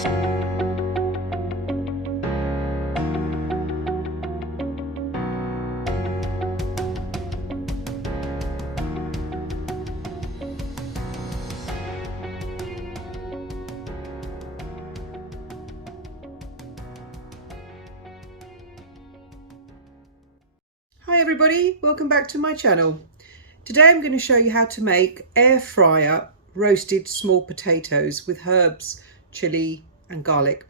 Hi everybody, welcome back to my channel. Today I'm going to show you how to make air fryer roasted small potatoes with herbs, chili and garlic.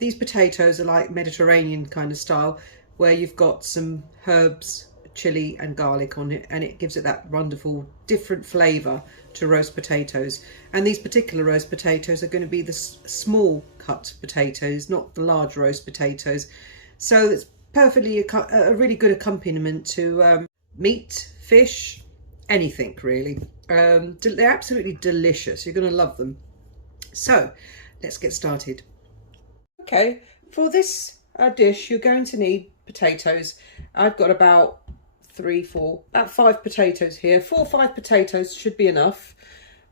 These potatoes are like Mediterranean kind of style, where you've got some herbs, chili and garlic on it, and it gives it that wonderful different flavour to roast potatoes. And these particular roast potatoes are going to be the small cut potatoes, not the large roast potatoes. So it's perfectly a really good accompaniment to meat, fish, anything really. They're absolutely delicious. You're going to love them. So let's get started. Okay, for this dish you're going to need potatoes. I've got about 5 potatoes here. 4 or 5 potatoes should be enough.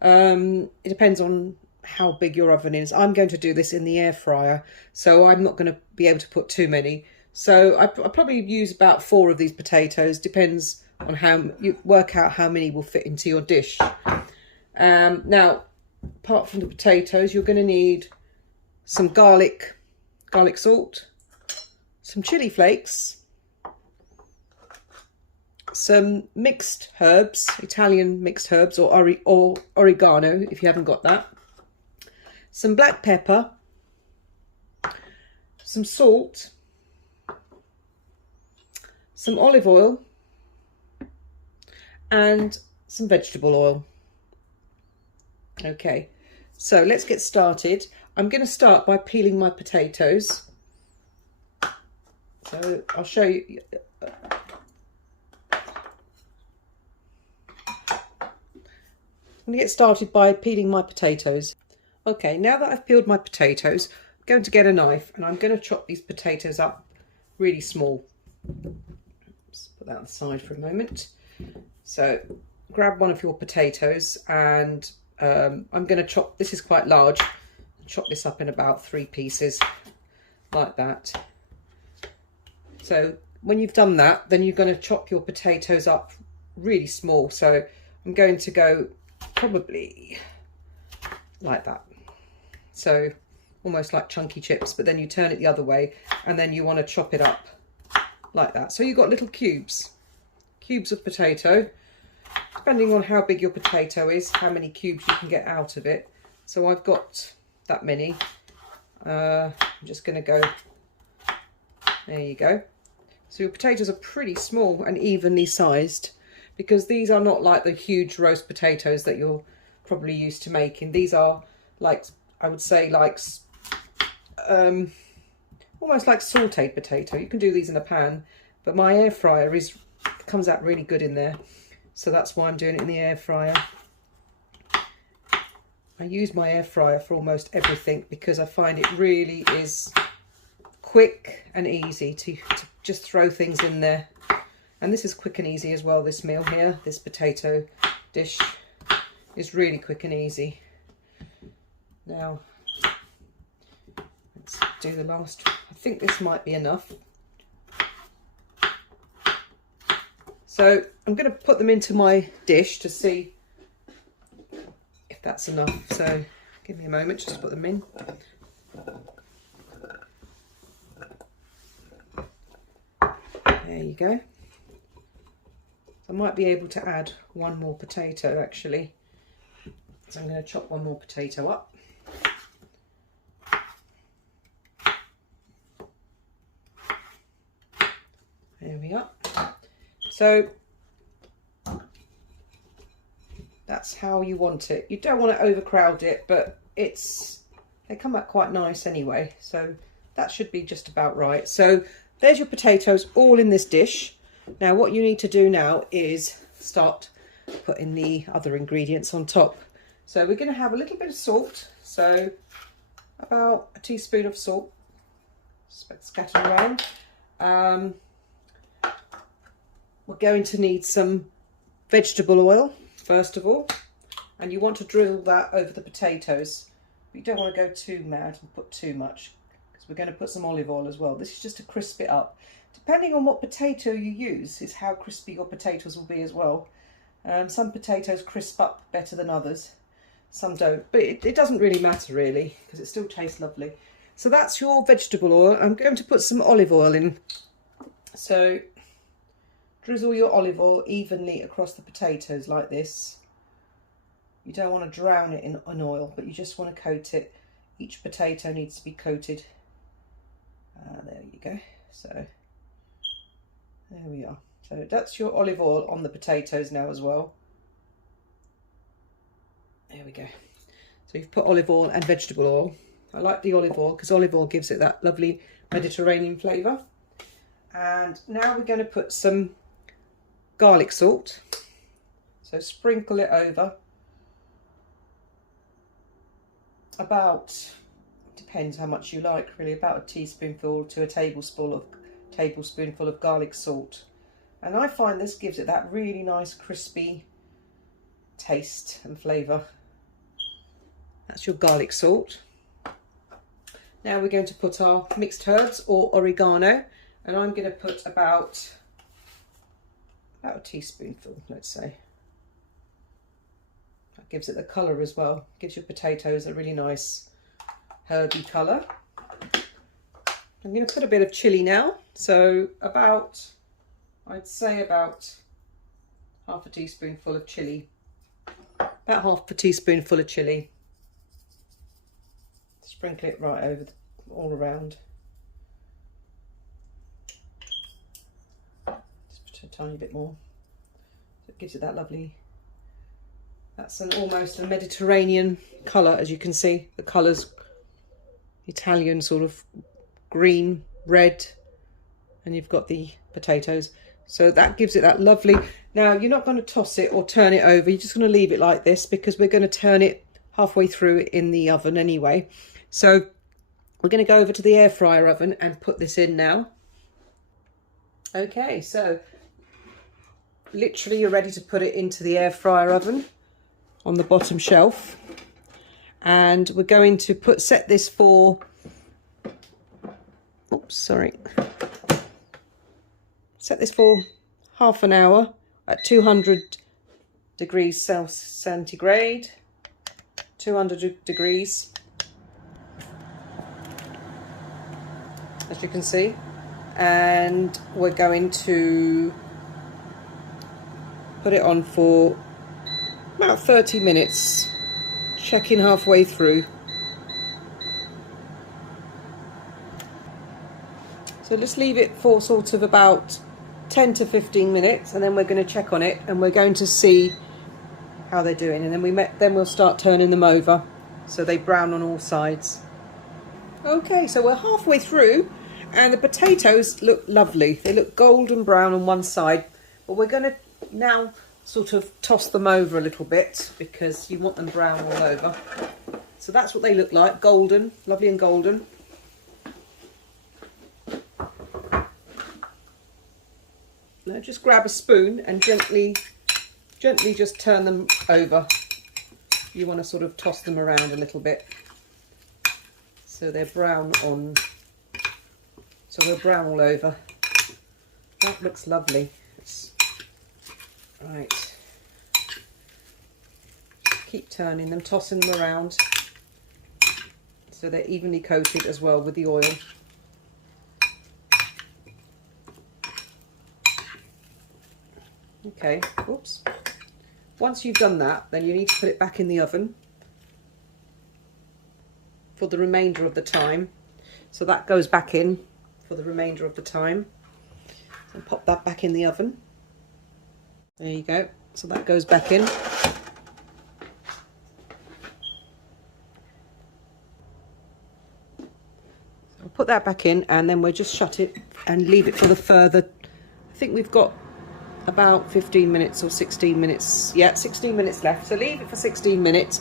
It depends on how big your oven is. I'm going to do this in the air fryer, so I'm not going to be able to put too many. So I probably use about 4 of these potatoes. Depends on how you work out how many will fit into your dish. Now, apart from the potatoes, you're going to need some garlic salt, some chili flakes, some mixed herbs, Italian mixed herbs, or oregano if you haven't got that, some black pepper, some salt, some olive oil and some vegetable oil. Okay, so let's get started. I'm going to start by peeling my potatoes. So I'll show you. I'm going to get started by peeling my potatoes. Okay, now that I've peeled my potatoes, I'm going to get a knife and I'm going to chop these potatoes up really small. Put that on the side for a moment. So grab one of your potatoes and I'm going to chop, this is quite large, chop this up in about 3 pieces like that. So when you've done that, then you're going to chop your potatoes up really small. So I'm going to go probably like that. So almost like chunky chips, but then you turn it the other way and then you want to chop it up like that. So you've got little cubes of potato, depending on how big your potato is, how many cubes you can get out of it. So I've got that many. I'm just going to go, there you go. So your potatoes are pretty small and evenly sized, because these are not like the huge roast potatoes that you're probably used to making. These are like, I would say like almost like sauteed potato. You can do these in a pan, but my air fryer comes out really good in there, so that's why I'm doing it in the air fryer. I use my air fryer for almost everything because I find it really is quick and easy to just throw things in there. And this is quick and easy as well. This meal here, this potato dish, is really quick and easy. Now let's do the last. I think this might be enough. So I'm going to put them into my dish to see if that's enough. So give me a moment to just put them in. There you go. I might be able to add one more potato actually. So I'm going to chop one more potato up. There we are. So that's how you want it. You don't want to overcrowd it, but they come out quite nice anyway. So that should be just about right. So there's your potatoes all in this dish. Now what you need to do now is start putting the other ingredients on top. So we're going to have a little bit of salt. So about a teaspoon of salt scattered around. We're going to need some vegetable oil first of all, and you want to drizzle that over the potatoes. But you don't want to go too mad and put too much, because we're going to put some olive oil as well. This is just to crisp it up. Depending on what potato you use is how crispy your potatoes will be as well. Some potatoes crisp up better than others, some don't, but it doesn't really matter really, because it still tastes lovely. So that's your vegetable oil. I'm going to put some olive oil in. So drizzle your olive oil evenly across the potatoes like this. You don't want to drown it in oil, but you just want to coat it. Each potato needs to be coated. There you go. So there we are. So that's your olive oil on the potatoes now as well. There we go. So you've put olive oil and vegetable oil. I like the olive oil because olive oil gives it that lovely Mediterranean flavour. And now we're going to put some garlic salt. So sprinkle it over. About, depends how much you like really, about a teaspoonful to a tablespoonful of garlic salt. And I find this gives it that really nice crispy taste and flavour. That's your garlic salt. Now we're going to put our mixed herbs or oregano, and I'm going to put about a teaspoonful, let's say. That gives it the colour as well. Gives your potatoes a really nice herby colour. I'm going to put a bit of chilli now, so I'd say about half a teaspoonful of chilli. About half a teaspoonful of chilli. Sprinkle it right over, all around. Just put a tiny bit more. So it gives it that lovely, that's almost a Mediterranean colour, as you can see. The colour's Italian sort of green, red, and you've got the potatoes. So that gives it that lovely. Now you're not going to toss it or turn it over. You're just going to leave it like this, because we're going to turn it halfway through in the oven anyway. So we're going to go over to the air fryer oven and put this in now. Okay, so literally you're ready to put it into the air fryer oven on the bottom shelf. And we're going to set this for, oops, sorry. Set this for half an hour at 200 degrees centigrade, 200 degrees, as you can see. And we're going to put it on for about 30 minutes, checking halfway through. So let's leave it for sort of about 10 to 15 minutes, and then we're going to check on it and we're going to see how they're doing, and then we'll start turning them over so they brown on all sides. Okay, so we're halfway through and the potatoes look lovely. They look golden brown on one side, but we're going to now sort of toss them over a little bit because you want them brown all over. So that's what they look like, golden, lovely and golden. Now just grab a spoon and gently just turn them over. You want to sort of toss them around a little bit so they're brown on, so they're brown all over. That looks lovely. Right. Keep turning them, tossing them around so they're evenly coated as well with the oil. Okay, oops. Once you've done that, then you need to put it back in the oven for the remainder of the time. So that goes back in for the remainder of the time. So pop that back in the oven. There you go. So that goes back in. So I'll put that back in, and then we'll just shut it and leave it for the further, I think we've got about 15 minutes or 16 minutes. Yeah, 16 minutes left. So leave it for 16 minutes.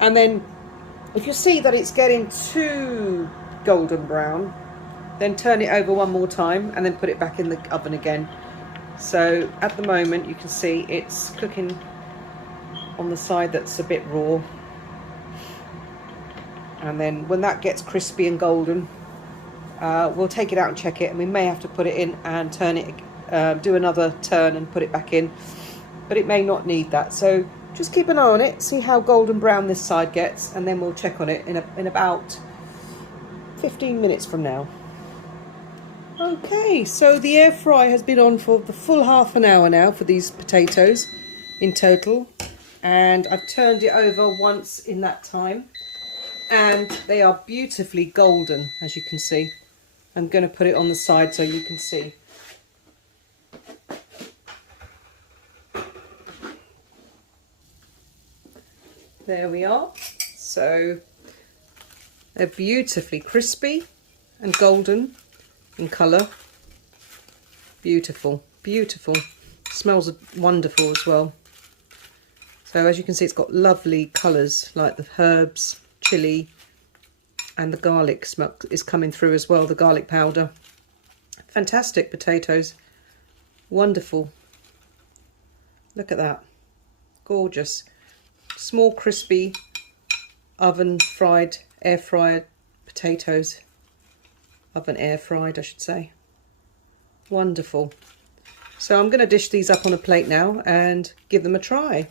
And then if you see that it's getting too golden brown, then turn it over one more time and then put it back in the oven again. So at the moment you can see it's cooking on the side that's a bit raw. And then when that gets crispy and golden, we'll take it out and check it, and we may have to put it in and turn it, do another turn and put it back in, but it may not need that. So just keep an eye on it, see how golden brown this side gets, and then we'll check on it in about 15 minutes from now. Okay, so the air fry has been on for the full half an hour now for these potatoes in total, and I've turned it over once in that time, and they are beautifully golden, as you can see. I'm going to put it on the side so you can see. There we are. So they're beautifully crispy and golden in colour. Beautiful, beautiful. Smells wonderful as well. So as you can see, it's got lovely colours like the herbs, chilli, and the garlic smoke is coming through as well, the garlic powder. Fantastic potatoes. Wonderful. Look at that. Gorgeous. Small, crispy, oven fried, air fried potatoes. Oven air fried, I should say. Wonderful. So I'm going to dish these up on a plate now and give them a try.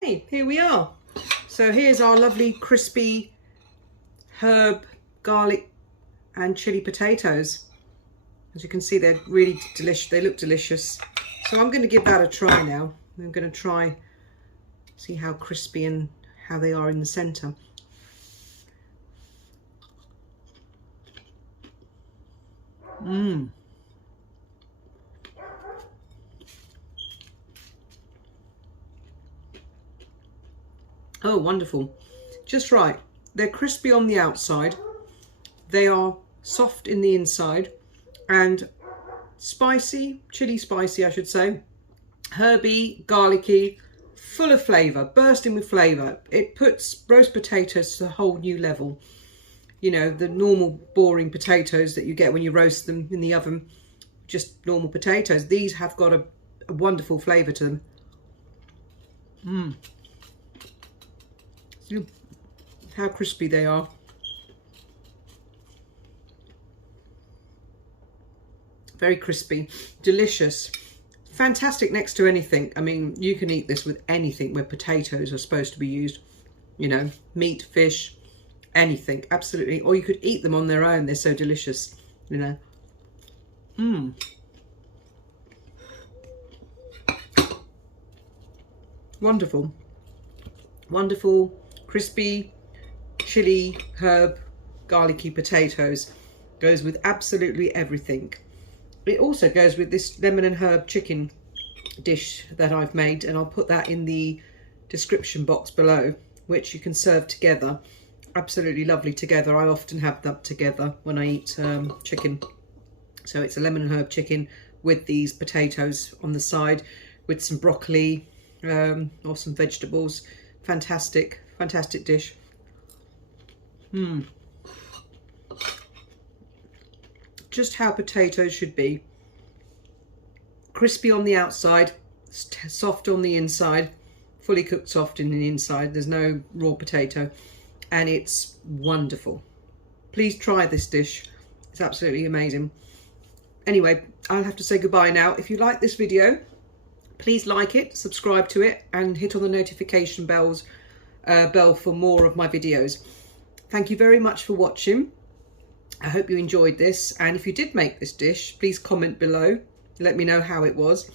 Hey, here we are. So here's our lovely crispy herb, garlic and chilli potatoes. As you can see, they're really delicious. They look delicious. So I'm going to give that a try now. I'm going to try, see how crispy and how they are in the centre. Oh, wonderful. Just right. They're crispy on the outside. They are soft in the inside and spicy, chili spicy, I should say. Herby, garlicky, full of flavour, bursting with flavour. It puts roast potatoes to a whole new level. You know, the normal boring potatoes that you get when you roast them in the oven, just normal potatoes. These have got a wonderful flavour to them. See how crispy they are. Very crispy, delicious, fantastic next to anything. I mean, you can eat this with anything where potatoes are supposed to be used. You know, meat, fish, anything, absolutely. Or you could eat them on their own. They're so delicious, you know. Wonderful. Wonderful, crispy, chili, herb, garlicky potatoes. Goes with absolutely everything. It also goes with this lemon and herb chicken dish that I've made, and I'll put that in the description box below, which you can serve together. Absolutely lovely together. I often have that together when I eat chicken. So it's a lemon and herb chicken with these potatoes on the side with some broccoli or some vegetables. Fantastic, fantastic dish. Just how potatoes should be. Crispy on the outside, soft on the inside, fully cooked soft in the inside. There's no raw potato, and it's wonderful. Please try this dish. It's absolutely amazing. Anyway, I'll have to say goodbye now. If you like this video, please like it, subscribe to it, and hit on the notification bell for more of my videos. Thank you very much for watching. I hope you enjoyed this, and if you did make this dish, please comment below. Let me know how it was,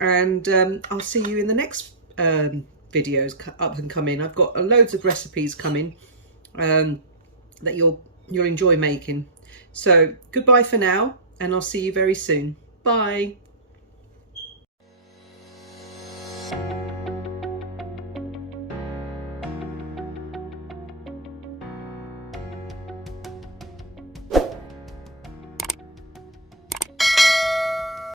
and I'll see you in the next videos up and coming. I've got loads of recipes coming that you'll enjoy making. So goodbye for now, and I'll see you very soon. Bye.